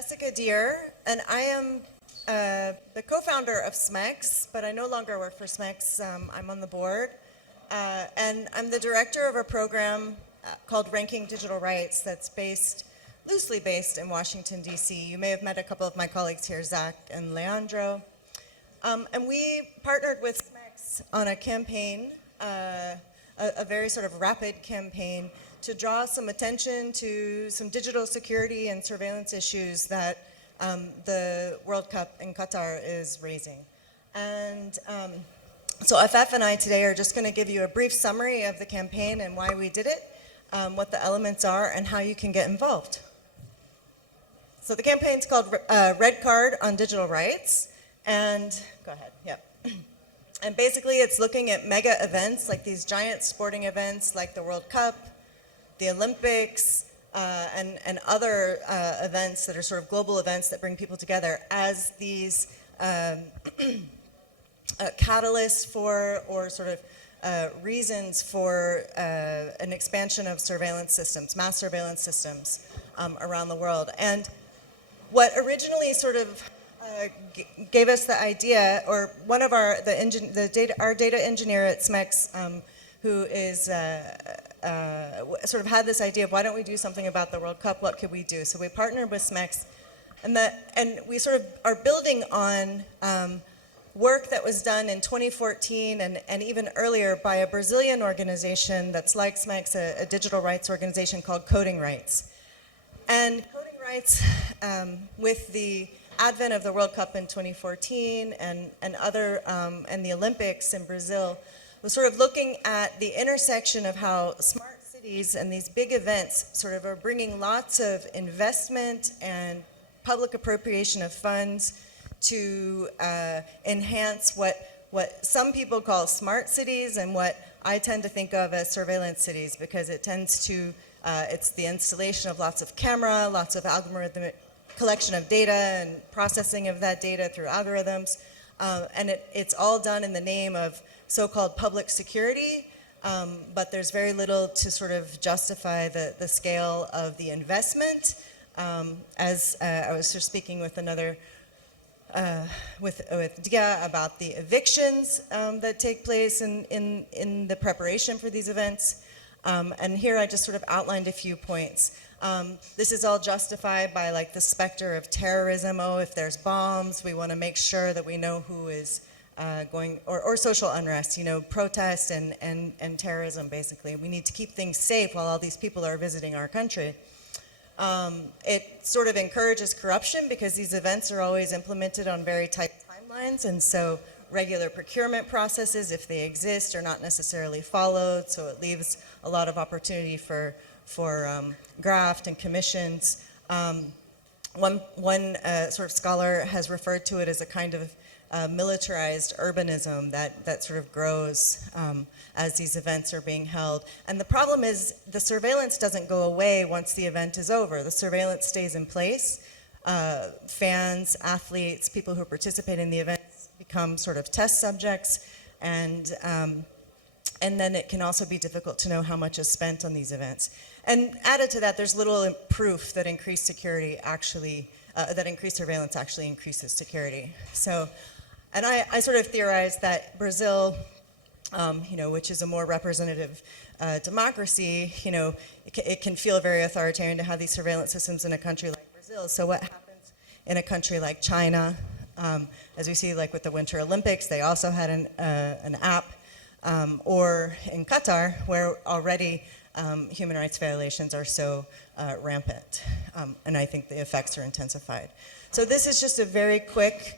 Jessica Dheere, and I am the co-founder of SMEX, but I no longer work for SMEX. I'm on the board, and I'm the director of a program called Ranking Digital Rights that's loosely based in Washington, D.C. You may have met a couple of my colleagues here, Zach and Leandro. And we partnered with SMEX on a campaign, a very sort of rapid campaign to draw some attention to some digital security and surveillance issues that the World Cup in Qatar is raising. And so Afef and I today are just going to give you a brief summary of the campaign and why we did it, what the elements are, and how you can get involved. So the campaign's called Red Card on Digital Rights, and go ahead, yep. And basically it's looking at mega events, like these giant sporting events like the World Cup, the Olympics, and other events that are sort of global events that bring people together as these catalysts for, or sort of reasons for an expansion of surveillance systems, mass surveillance systems around the world. And what originally sort of gave us the idea, or one of our data engineer at SMEX, who is sort of had this idea of why don't we do something about the World Cup? What could we do? So we partnered with SMEX, and we sort of are building on work that was done in 2014 and even earlier by a Brazilian organization that's like SMEX, a digital rights organization called Coding Rights. And Coding Rights, with the advent of the World Cup in 2014 and the Olympics in Brazil, was sort of looking at the intersection of how smart cities and these big events sort of are bringing lots of investment and public appropriation of funds to enhance what some people call smart cities and what I tend to think of as surveillance cities, because it tends to, it's the installation of lots of camera, lots of algorithmic collection of data and processing of that data through algorithms, and it's all done in the name of so-called public security, but there's very little to sort of justify the scale of the investment. As I was just speaking with another, with Dia about the evictions that take place in the preparation for these events. And here I just sort of outlined a few points. This is all justified by like the specter of terrorism. Oh, if there's bombs, we want to make sure that we know who is or social unrest, protest and terrorism, basically. We need to keep things safe while all these people are visiting our country. It sort of encourages corruption because these events are always implemented on very tight timelines, and so regular procurement processes, if they exist, are not necessarily followed, so it leaves a lot of opportunity for graft and commissions. One sort of scholar has referred to it as a kind of militarized urbanism that sort of grows as these events are being held. And the problem is the surveillance doesn't go away once the event is over. The surveillance stays in place. Fans, athletes, people who participate in the events become sort of test subjects, and then it can also be difficult to know how much is spent on these events. And added to that, there's little proof that increased security actually, that increased surveillance actually increases security. So, and I sort of theorized that Brazil, which is a more representative democracy, it can feel very authoritarian to have these surveillance systems in a country like Brazil. So what happens in a country like China? As we see, like with the Winter Olympics, they also had an app, or in Qatar, where already human rights violations are so rampant, and I think the effects are intensified. So this is just a very quick,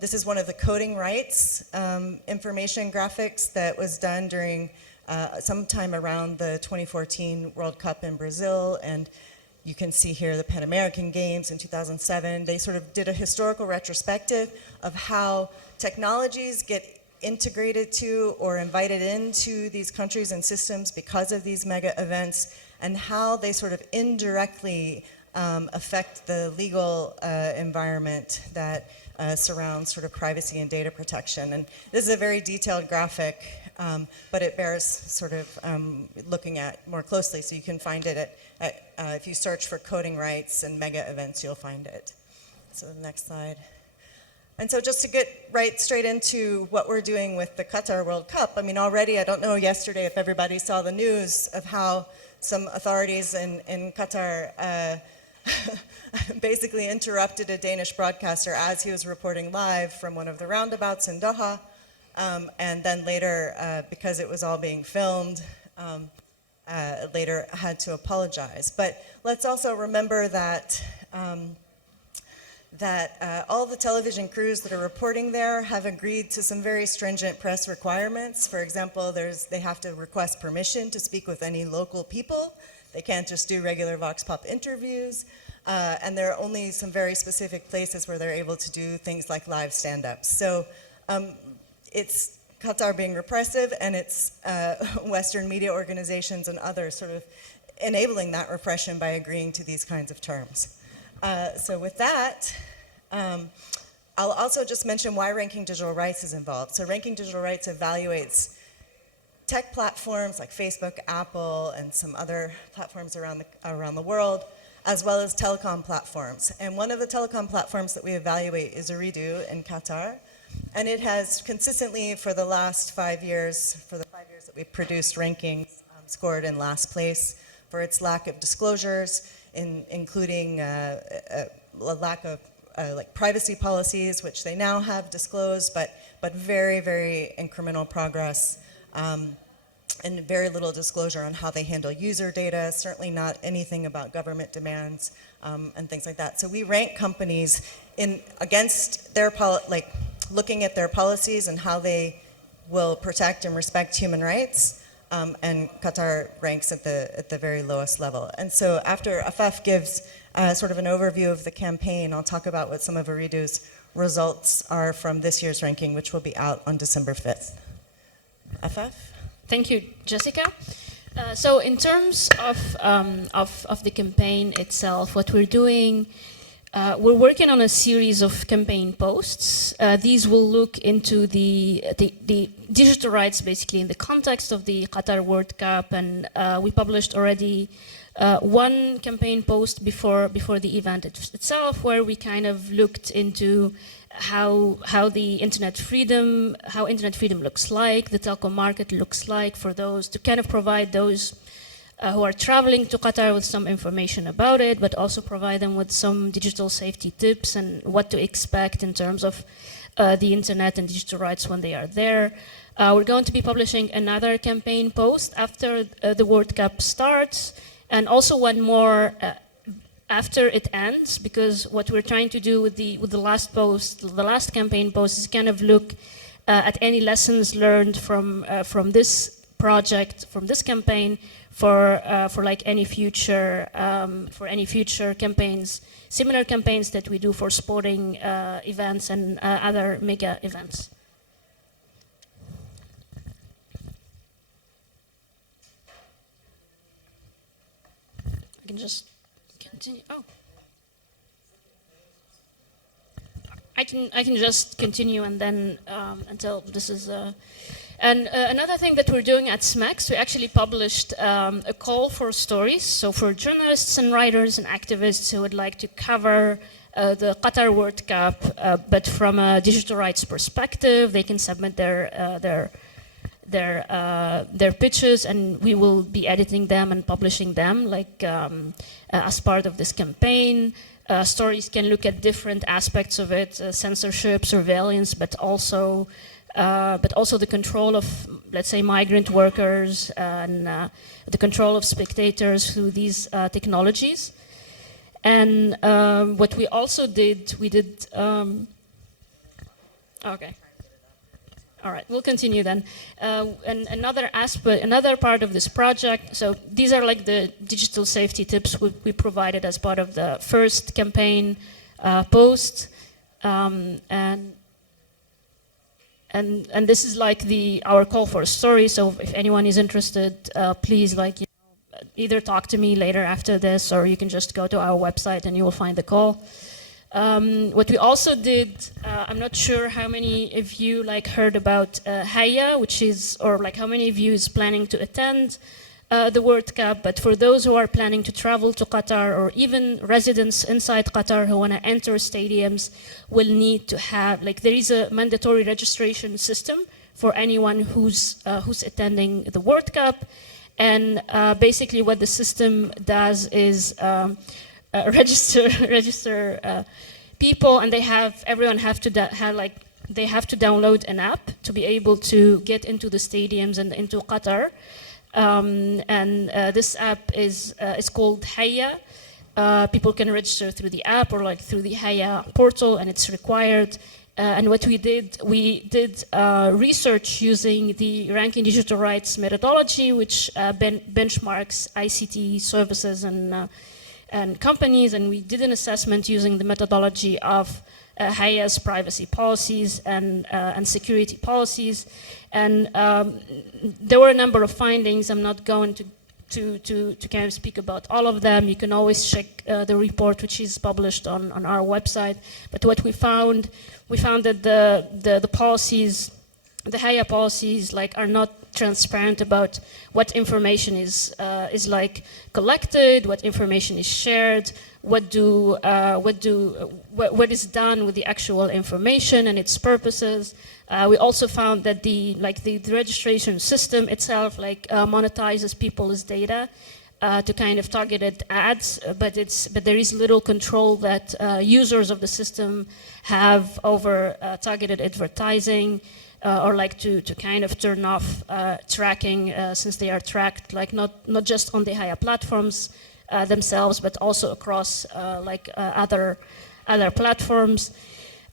this is one of the Coding Rights information graphics that was done during sometime around the 2014 World Cup in Brazil, and you can see here the Pan American Games in 2007. They sort of did a historical retrospective of how technologies get integrated to or invited into these countries and systems because of these mega events, and how they sort of indirectly affect the legal environment that surrounds sort of privacy and data protection. And this is a very detailed graphic but it bears sort of looking at more closely. So you can find it if you search for coding rights and mega events, you'll find it. So the next slide. And so just to get right straight into what we're doing with the Qatar World Cup, I mean, already, I don't know yesterday if everybody saw the news of how some authorities in Qatar basically interrupted a Danish broadcaster as he was reporting live from one of the roundabouts in Doha. And then later, because it was all being filmed, later had to apologize. But let's also remember that all the television crews that are reporting there have agreed to some very stringent press requirements. For example, they have to request permission to speak with any local people. They can't just do regular Vox Pop interviews. And there are only some very specific places where they're able to do things like live stand-ups. So it's Qatar being repressive, and it's Western media organizations and others sort of enabling that repression by agreeing to these kinds of terms. So with that, I'll also just mention why Ranking Digital Rights is involved. So Ranking Digital Rights evaluates tech platforms like Facebook, Apple, and some other platforms around the world, as well as telecom platforms. And one of the telecom platforms that we evaluate is Ooredoo in Qatar. And it has consistently, for the last 5 years, for the 5 years that we've produced rankings, scored in last place for its lack of disclosures, including a lack of like privacy policies, which they now have disclosed, but very, very incremental progress, and very little disclosure on how they handle user data, certainly not anything about government demands, and things like that. So we rank companies against their looking at their policies and how they will protect and respect human rights, and Qatar ranks at the very lowest level. And so after Afef gives sort of an overview of the campaign, I'll talk about what some of Ooredoo's results are from this year's ranking, which will be out on December 5th. Afef? Thank you, Jessica. So in terms of the campaign itself, what we're doing, we're working on a series of campaign posts. These will look into the digital rights, basically, in the context of the Qatar World Cup, and we published already one campaign post before the event itself, where we kind of looked into how the internet freedom looks like, the telecom market looks like, for those to kind of provide those who are traveling to Qatar with some information about it, but also provide them with some digital safety tips and what to expect in terms of the internet and digital rights when they are there. We're going to be publishing another campaign post after the World Cup starts, and also one more after it ends, because what we're trying to do with the last post, the last campaign post, is kind of look at any lessons learned from this project, from this campaign, for like any future campaigns, similar campaigns that we do for sporting events and other mega events. I can just continue. Oh, I can just continue, and then until this is. And another thing that we're doing at SMEX, we actually published a call for stories. So for journalists and writers and activists who would like to cover the Qatar World Cup, but from a digital rights perspective, they can submit their pitches, and we will be editing them and publishing them, like as part of this campaign. Stories can look at different aspects of it: censorship, surveillance, but also the control of, let's say, migrant workers, and the control of spectators through these technologies. And what we also did, okay. All right, we'll continue then. And another part of this project, so these are like the digital safety tips we provided as part of the first campaign post. And this is like our call for a story. So if anyone is interested, please either talk to me later after this, or you can just go to our website and you will find the call. What we also did, I'm not sure how many of you heard about Hayya, which is, or how many of you is planning to attend the World Cup, but for those who are planning to travel to Qatar, or even residents inside Qatar who want to enter stadiums, will need to have, there is a mandatory registration system for anyone who's attending the World Cup. And basically what the system does is register people, and everyone have to download an app to be able to get into the stadiums and into Qatar. This app is called Hayya. People can register through the app or through the Hayya portal, and it's required. And what we did research using the ranking digital rights methodology, which benchmarks ICT services and companies, and we did an assessment using the methodology of Hayya's privacy policies and security policies. And there were a number of findings. I'm not going to kind of speak about all of them. You can always check the report, which is published on our website. But what we found that the policies, the Hayya policies, are not transparent about what information is collected, what information is shared, what is done with the actual information and its purposes. We also found that the registration system itself monetizes people's data to kind of targeted ads, but there is little control that users of the system have over targeted advertising, or to kind of turn off tracking, since they are tracked not just on the Hayya platforms themselves, but also across other platforms.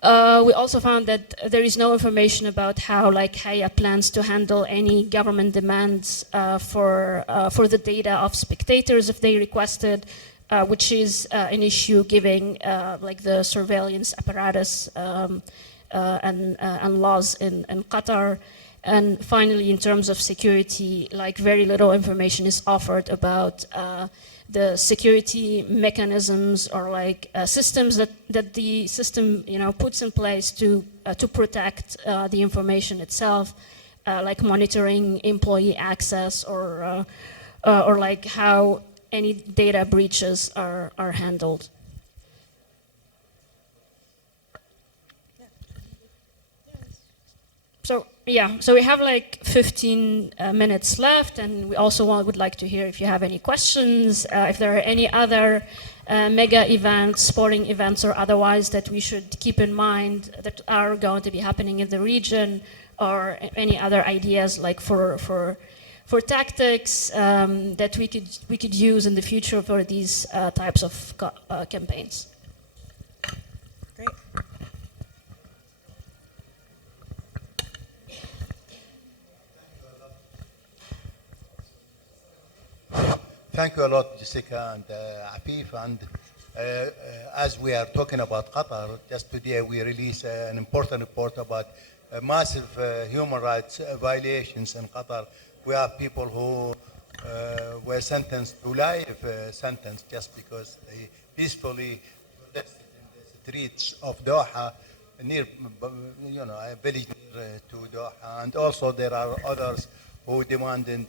We also found that there is no information about how Hayya plans to handle any government demands for the data of spectators if they requested, which is an issue given the surveillance apparatus and laws in Qatar. And finally, in terms of security, very little information is offered about the security mechanisms or systems that the system puts in place to protect the information itself, monitoring employee access or how any data breaches are handled. So we have 15 minutes left, and we also would like to hear if you have any questions, if there are any other mega events, sporting events or otherwise that we should keep in mind that are going to be happening in the region, or any other ideas for tactics that we could use in the future for these types of campaigns. Great. Thank you a lot, Jessica and Afef. And as we are talking about Qatar, just today we released an important report about massive human rights violations in Qatar. We have people who were sentenced to life sentence just because they peacefully protested in the streets of Doha, near, a village near to Doha. And also there are others who demanded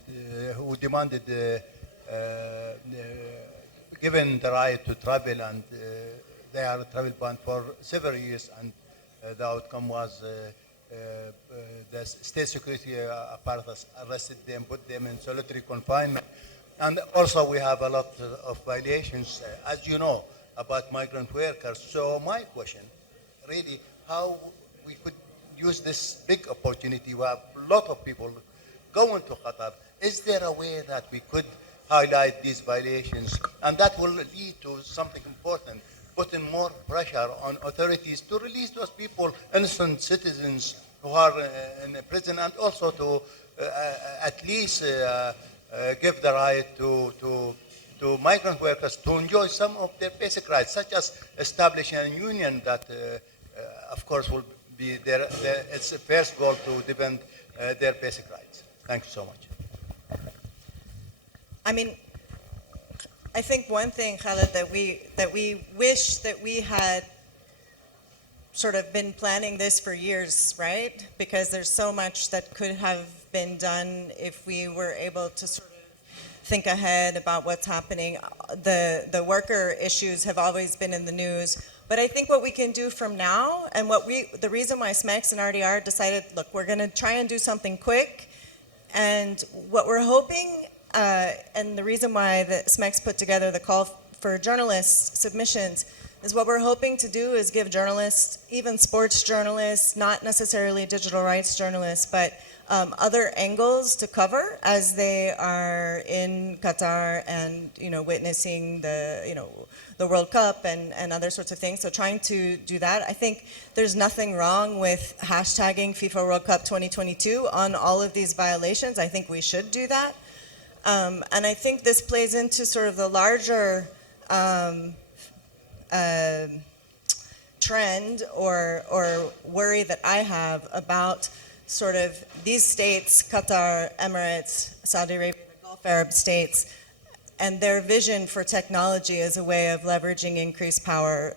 given the right to travel, and they are travel ban for several years, and the outcome was the state security apparatus arrested them, put them in solitary confinement. And also we have a lot of violations, as you know, about migrant workers. So my question, really, how we could use this big opportunity. We have a lot of people going to Qatar. Is there a way that we could highlight these violations, and that will lead to something important, putting more pressure on authorities to release those people, innocent citizens who are in prison, and also to at least give the right to migrant workers to enjoy some of their basic rights, such as establishing a union that, of course, will be its first goal to defend their basic rights. Thank you so much. I mean, I think one thing, Khaled, that we wish that we had sort of been planning this for years, right? Because there's so much that could have been done if we were able to sort of think ahead about what's happening. The worker issues have always been in the news. But I think what we can do from now, and the reason why SMEX and RDR decided, look, we're going to try and do something quick, and what we're hoping, and the reason why the SMEX put together the call for journalists submissions, is what we're hoping to do is give journalists, even sports journalists, not necessarily digital rights journalists, but other angles to cover as they are in Qatar and witnessing the World Cup and other sorts of things. So trying to do that. I think there's nothing wrong with hashtagging FIFA World Cup 2022 on all of these violations. I think we should do that. And I think this plays into sort of the larger trend or worry that I have about sort of these states, Qatar, Emirates, Saudi Arabia, the Gulf Arab states, and their vision for technology as a way of leveraging increased power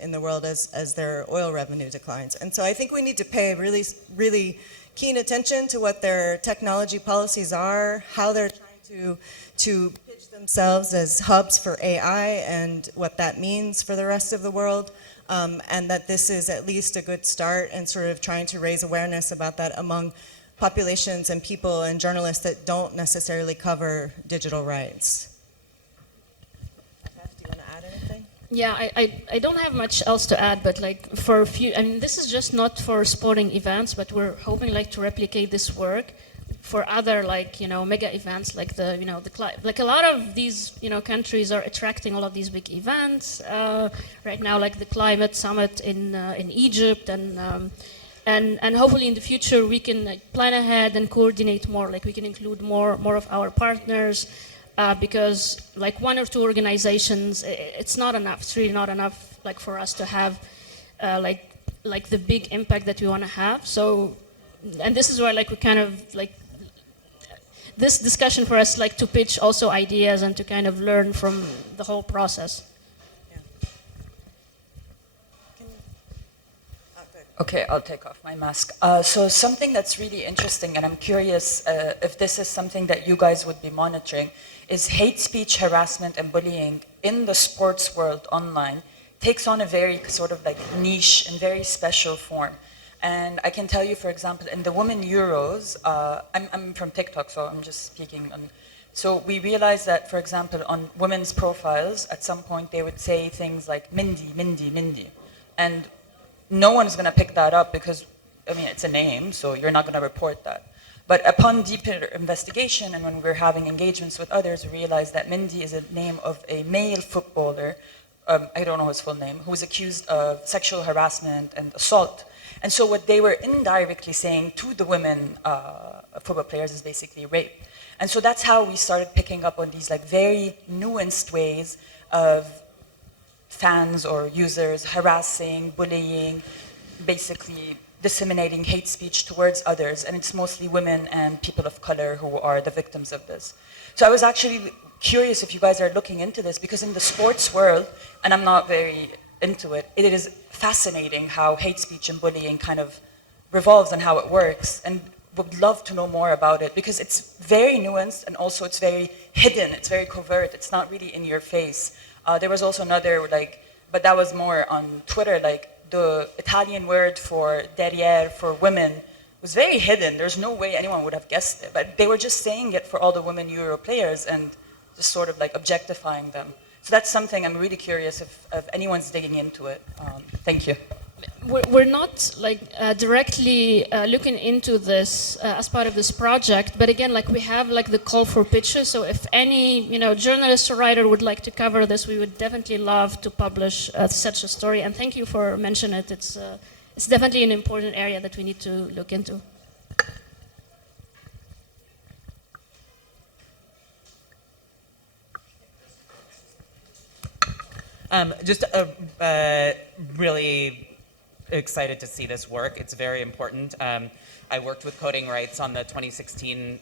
in the world as their oil revenue declines. And so I think we need to pay really, really keen attention to what their technology policies are, how they're trying to pitch themselves as hubs for AI and what that means for the rest of the world. And that this is at least a good start in sort of trying to raise awareness about that among populations and people and journalists that don't necessarily cover digital rights. Afef, do you want to add anything? Yeah, I don't have much else to add, but like for a few, I mean, this is just not for sporting events, but we're hoping like to replicate this work for other mega events like like a lot of these countries are attracting all of these big events right now, like the climate summit in Egypt, and hopefully in the future we can plan ahead and coordinate more, like we can include more of our partners, because like one or two organizations, it's not enough. It's really not enough like for us to have like the big impact that we want to have. So, and this is where like we kind of like this discussion for us, like to pitch also ideas and to kind of learn from the whole process. Okay, I'll take off my mask. So something that's really interesting, and I'm curious if this is something that you guys would be monitoring, is hate speech, harassment, and bullying in the sports world online takes on a very sort of like niche and very special form. And I can tell you, for example, in the Women Euros, I'm from TikTok, so I'm just speaking on. So we realized that, for example, on women's profiles, at some point they would say things like Mindy, Mindy, Mindy. And no one is going to pick that up because, I mean, it's a name, so you're not going to report that. But upon deeper investigation and when we're having engagements with others, we realized that Mindy is a name of a male footballer, I don't know his full name, who was accused of sexual harassment and assault. And so what they were indirectly saying to the women football players is basically rape. And so that's how we started picking up on these like very nuanced ways of fans or users harassing, bullying, basically disseminating hate speech towards others. And it's mostly women and people of color who are the victims of this. So I was actually curious if you guys are looking into this, because in the sports world, and I'm not very into it, it is fascinating how hate speech and bullying kind of revolves and how it works, and would love to know more about it, because it's very nuanced and also it's very hidden, it's very covert, it's not really in your face. There was also another, but that was more on Twitter, the Italian word for derrière for women was very hidden. There's no way anyone would have guessed it, but they were just saying it for all the women Euro players and just sort of like objectifying them. So that's something I'm really curious if anyone's digging into it. Thank you. We're not directly looking into this as part of this project, but again, we have the call for pitches. So if any journalist or writer would like to cover this, we would definitely love to publish such a story. And thank you for mentioning it. It's definitely an important area that we need to look into. Just really excited to see this work. It's very important. I worked with Coding Rights on the 2016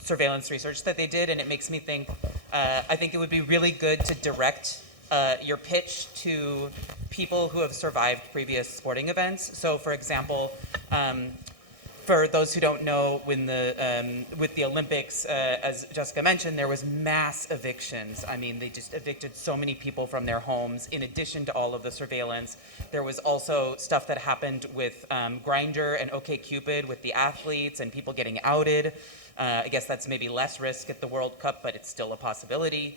surveillance research that they did, and it makes me think, I think it would be really good to direct your pitch to people who have survived previous sporting events. So, for example, for those who don't know, when with the Olympics, as Jessica mentioned, there was mass evictions. I mean, they just evicted so many people from their homes. In addition to all of the surveillance, there was also stuff that happened with Grindr and OkCupid with the athletes and people getting outed. I guess that's maybe less risk at the World Cup, but it's still a possibility.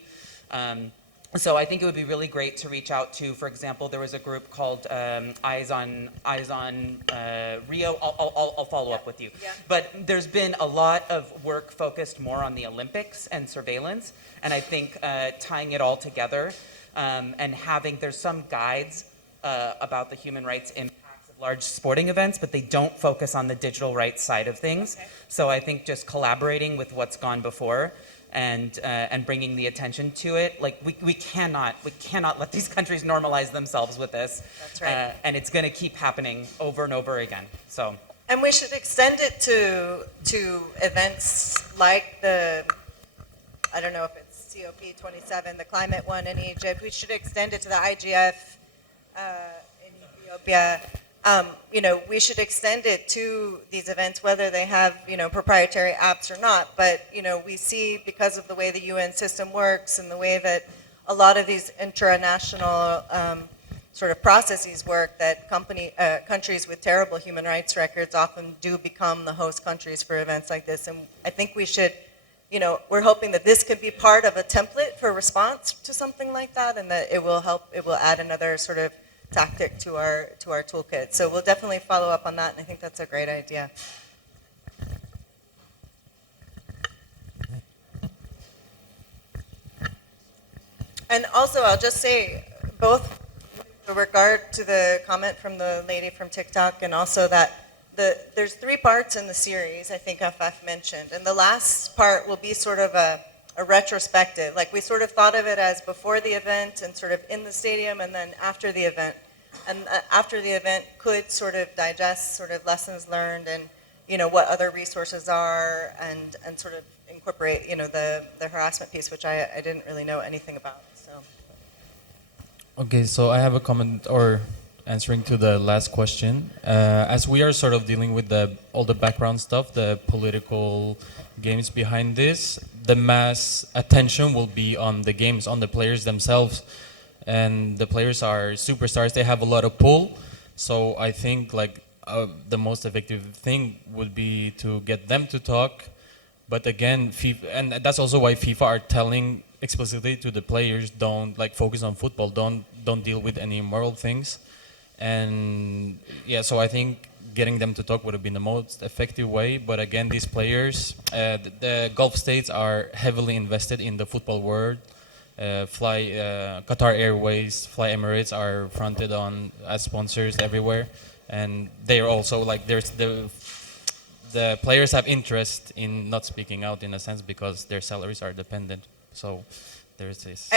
So I think it would be really great to reach out to, for example, there was a group called Eyes on Rio. I'll follow up with you. Yeah. But there's been a lot of work focused more on the Olympics and surveillance, and I think tying it all together and there's some guides about the human rights impacts of large sporting events, but they don't focus on the digital rights side of things. Okay. So I think just collaborating with what's gone before and bringing the attention to it. Like we cannot let these countries normalize themselves with this. That's right. And it's going to keep happening over and over again. So. And we should extend it to events like I don't know if it's COP27, the climate one in Egypt. We should extend it to the IGF in Ethiopia. We should extend it to these events, whether they have, proprietary apps or not. But, we see because of the way the UN system works and the way that a lot of these international sort of processes work, that countries with terrible human rights records often do become the host countries for events like this. And I think we should, we're hoping that this could be part of a template for response to something like that, and that it will add another sort of tactic to our toolkit. So we'll definitely follow up on that, and I think that's a great idea. And also, I'll just say, both with regard to the comment from the lady from TikTok, and also that there's 3 parts in the series, I think Afef mentioned, and the last part will be sort of a retrospective. Like, we sort of thought of it as before the event and sort of in the stadium, and then after the event. And after the event could sort of digest sort of lessons learned and, what other resources are, and sort of incorporate, the harassment piece, which I didn't really know anything about. So. Okay, so I have a comment or answering to the last question. As we are sort of dealing with all the background stuff, the political games behind this, the mass attention will be on the games, on the players themselves. And the players are superstars, they have a lot of pull. So I think the most effective thing would be to get them to talk. But again, FIFA, and that's also why FIFA are telling explicitly to the players, don't focus on football, don't deal with any moral things. And yeah, so I think getting them to talk would have been the most effective way. But again, these players, the Gulf states are heavily invested in the football world. Qatar Airways, Fly Emirates are fronted on as sponsors everywhere, and they're also there's the players have interest in not speaking out in a sense because their salaries are dependent. So there's this.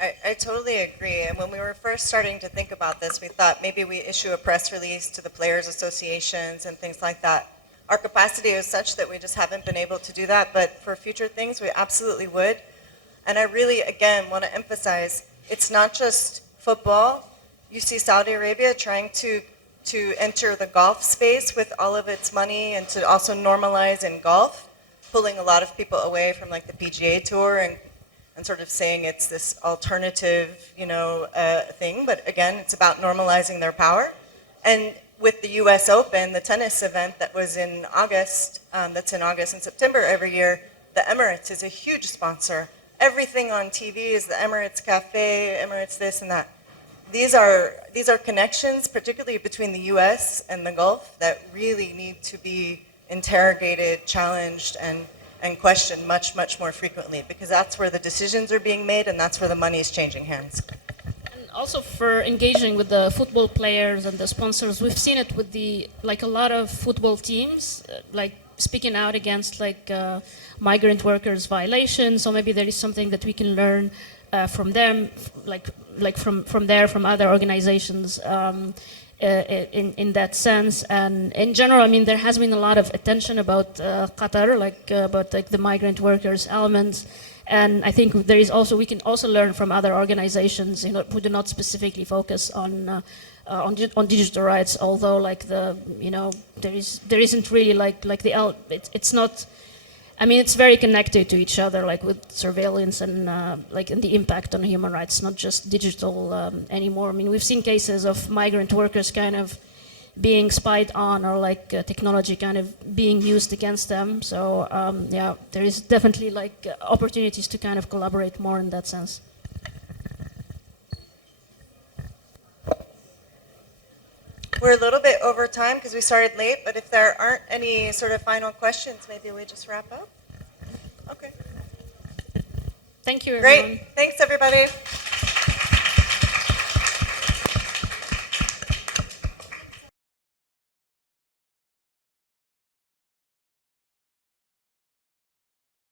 I totally agree. And when we were first starting to think about this, we thought maybe we issue a press release to the players' associations and things like that. Our capacity is such that we just haven't been able to do that, but for future things, we absolutely would. And I really, again, want to emphasize, it's not just football. You see Saudi Arabia trying to enter the golf space with all of its money and to also normalize in golf, pulling a lot of people away from the PGA Tour and sort of saying it's this alternative, thing. But again, it's about normalizing their power. And with the U.S. Open, the tennis event that was in August, that's in August and September every year, the Emirates is a huge sponsor. Everything on TV is the Emirates Cafe, Emirates this and that. These are connections, particularly between the U.S. and the Gulf, that really need to be interrogated, challenged, and questioned much, much more frequently, because that's where the decisions are being made and that's where the money is changing hands. And also for engaging with the football players and the sponsors, we've seen it with a lot of football teams, speaking out against migrant workers violations. So maybe there is something that we can learn from them, from other organizations in that sense. And in general, there has been a lot of attention about Qatar, about the migrant workers elements. And I think there is also, we can also learn from other organizations, you know, who do not specifically focus on digital rights. Although, like there isn't really it's not. I mean, it's very connected to each other, like with surveillance and and the impact on human rights, not just digital anymore. I mean, we've seen cases of migrant workers kind of being spied on, or technology kind of being used against them. So yeah, there is definitely opportunities to kind of collaborate more in that sense. We're a little bit over time because we started late, but if there aren't any sort of final questions, maybe we just wrap up. Okay. Thank you, everyone. Great. Thanks, everybody.